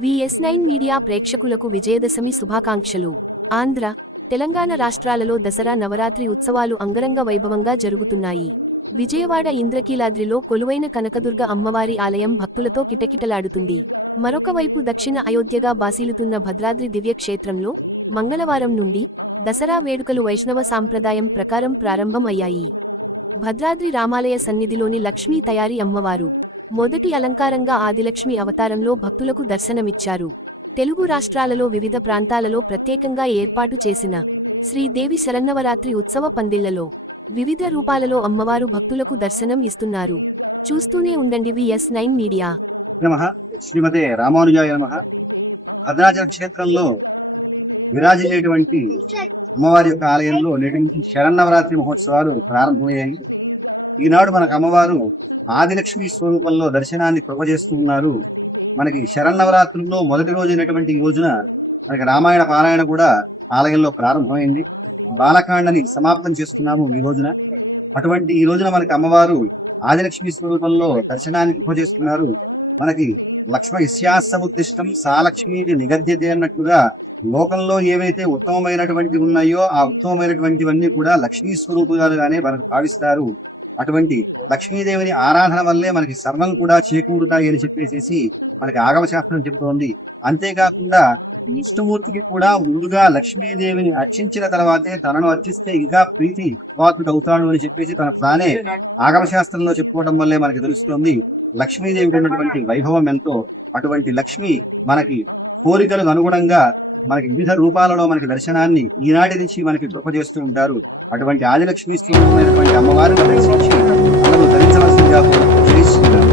VS9 media ప్రేక్షకులకు విజయదశమి శుభాకాంక్షలు. ఆంధ్ర, తెలంగాణ రాష్ట్రాలలో దసరా నవరాత్రి ఉత్సవాలు అంగరంగ వైభవంగా జరుగుతున్నాయి. విజయవాడ ఇంద్రకీలాద్రిలో కొలువైన కనకదుర్గ అమ్మవారి ఆలయం భక్తులతో కిటకిటలాడుతుంది. మరొకవైపు దక్షిణ అయోధ్యగా బాసిల్లుతున్న భద్రాద్రి దివ్యక్షేత్రంలో మంగళవారం నుండి దసరా వేడుకలు వైష్ణవ సాంప్రదాయం ప్రకారం ప్రారంభం అయ్యాయి. భద్రాద్రి రామాలయ సన్నిధిలోని లక్ష్మీ తయారీ అమ్మవారు మొదటి అలంకారంగా ఆదిలక్ష్మి అవతారంలో భక్తులకు దర్శనమిచ్చారు. తెలుగు రాష్ట్రాలలో వివిధ ప్రాంతాలలో ప్రత్యేకంగా ఏర్పాటు చేసిన శ్రీదేవి శరన్నవరాత్రి ఉత్సవ పందిళ్లలో వివిధ రూపాలలో అమ్మవారు భక్తులకు దర్శనం ఇస్తున్నారు. చూస్తూనే ఉండండి VS9 మీడియా. నమః శ్రీమతే రామానుజాయ నమః. భద్రాచల క్షేత్రంలో విరాజిల్లేటువంటి అమ్మవారి యొక్క ఆలయంలో నేటి నుంచి శరన్నవరాత్రి మహోత్సవాలు ప్రారంభమయ్యాయి. ఈనాడు మనకు అమ్మవారు ఆదిలక్ష్మి స్వరూపంలో దర్శనాన్ని కృపజేస్తూ ఉన్నారు. మనకి శరన్నవరాత్రుల్లో మొదటి రోజు అయినటువంటి ఈ రోజున మనకి రామాయణ పారాయణ కూడా ఆలయంలో ప్రారంభమైంది. బాలకాండని సమాప్తం చేసుకున్నాము ఈ రోజున. అటువంటి ఈ రోజున మనకి అమ్మవారు ఆదిలక్ష్మి స్వరూపంలో దర్శనాన్ని కృపజేస్తున్నారు. మనకి లక్ష్మ ఇష్యాసముద్దిష్టం సాలక్ష్మి నిగద్యతే అన్నట్టుగా లోకంలో ఏవైతే ఉత్తమమైనటువంటి ఉన్నాయో ఆ ఉత్తమమైనటువంటివన్నీ కూడా లక్ష్మీ స్వరూపులుగానే మనకు భావిస్తారు. అటువంటి లక్ష్మీదేవిని ఆరాధన వల్లే మనకి సర్వం కూడా చేకూరుతాయి అని చెప్పేసి మనకి ఆగమశాస్త్రం చెబుతోంది. అంతేకాకుండా విష్ణుమూర్తికి కూడా ముందుగా లక్ష్మీదేవిని అర్చించిన తర్వాతే తనను అర్చిస్తే ఇంకా ప్రీతి వాతుడు అవుతాడు అని చెప్పేసి తన తానే ఆగమశాస్త్రంలో చెప్పుకోవడం వల్లే మనకి తెలుస్తుంది లక్ష్మీదేవికి ఉన్నటువంటి వైభవం ఎంతో. అటువంటి లక్ష్మి మనకి కోరికలకు అనుగుణంగా మనకి వివిధ రూపాలలో మనకి దర్శనాన్ని ఈనాటి నుంచి మనకి కృప చేస్తూ ఉంటారు. అటువంటి ఆదిలక్ష్మి స్వరూపమైనటువంటి అమ్మవారిని దర్శించి అందరూ ధరించవలసిందిగా చేయిస్తున్నారు.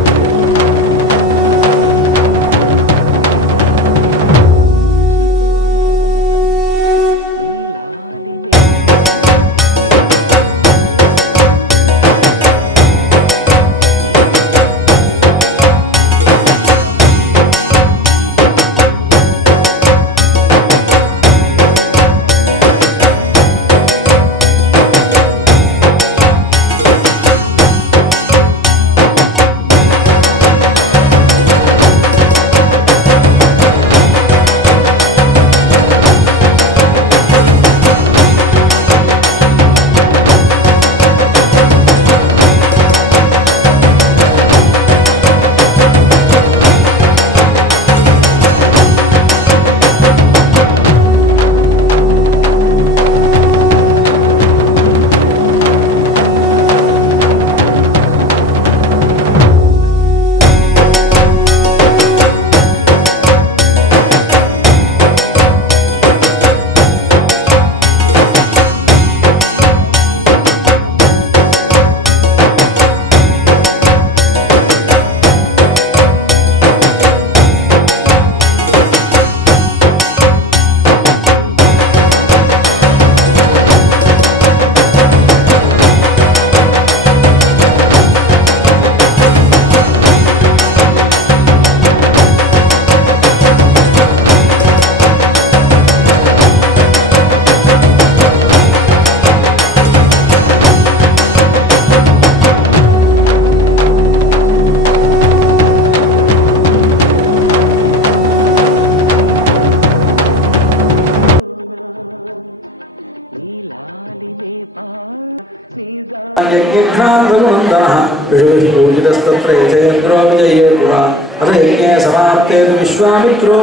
समाप्ते विश्वामित्रो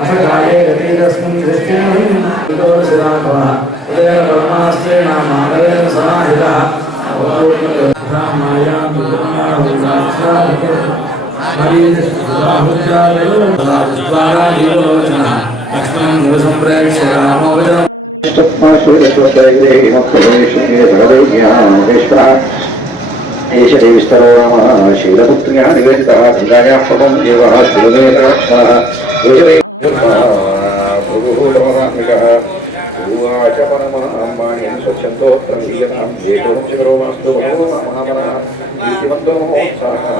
असकाले गतिरस्मिन् दृष्टिं शिराकवः उदयन परमास्ते नामालयन समाहितः रामायां दुर्गाहुराक्षाभिः हरिः द्वारा जीवलोचनः लक्ष्मणं निवसंप्रेक्ष्य रामोवचनम् विस्तरो नमः शीलपुत्र्यः निवेदितः गङ्गायाः पदं देवः शिवदेवः भूवाच परमाम्बाणि स्वच्छन्तोत्रं दीयतां जेतोमुच्चकरो मास्तु भगवो महामनः नीतिमन्तो मोत्साहः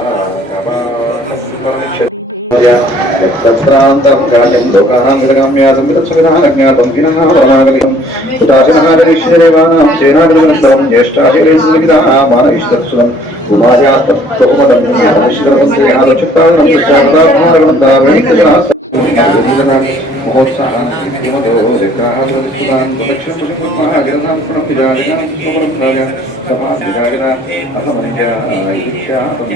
यत्रान्तरं कार्यं लोकानां विदगाम्यासं विदत्सविधानज्ञातं विनः परमागतिकं सुतासिनः जनिष्यदेवानां सेनागृहनन्तरं ज्येष्ठाशैलेन्द्रविदाः मानविष्टत्सुतं उमायास्तत्त्वमदं ज्ञानविश्वरवन्त्रेणादचित्तावनं दृष्टावदात्मानगणन्तावणिकजनाः महोत्साहः किमतो दिग्गाः प्रतिष्ठितान् प्रदक्षिणं पुष्पं गिरनां प्रणपिजाजनां पुष्पपरं समाधिजाजना अहमञ्जा इत्यापं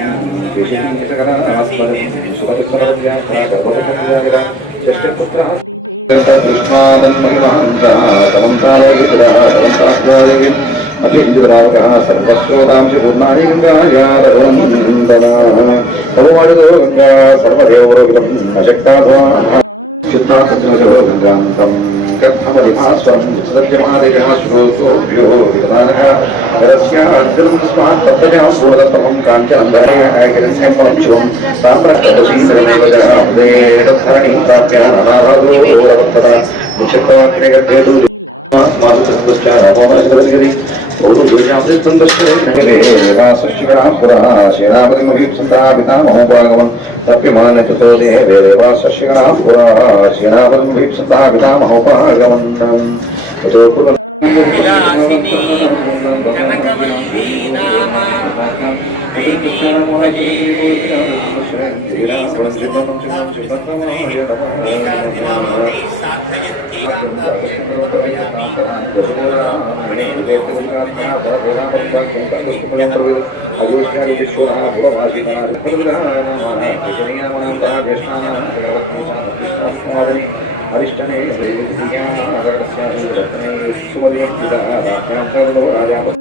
केशकीकरात्मजं सुभद्रसरव्याख्या गर्भवतीजाजना षष्ठपुत्रः कृष्णादन्महिमहन्तः तमन्तालोकितः तमन्तास्वादिन् अतिञ्जुरावकः सर्वस्रोतांश पूर्णानि गङ्गायारवन्दनाः भगवाजतो गङ्गा सर्वदेवरोगितम् अशक्ताध्वाः चित्तासत्त्वजो गङ्गान्तं गर्भमलिभास्वं सत्यमादेजः श्रोतोभ्यो विदधानः परस्यार्जुनं स्मात् तत्त्वजः पूर्णतमं काञ्चनन्दरयगिरण्यं शिवं ताम्रकशीतरमेवजः उदयेतद्धरणीं प्राप्य नानाभागो रवर्तत निक्षिप्तवाक्रे गर्भेतु मातुश्चारोपमनगरी देवासशिवराः पुरः सेनापतिमभीप्सन्तः पितामहोपागमन् तप्यमानचतो देवासशिवराः पुरः सेनापतिमभीप्सन्तः पितामहोपागमन् ततो अरिष्टने सुमदे राजा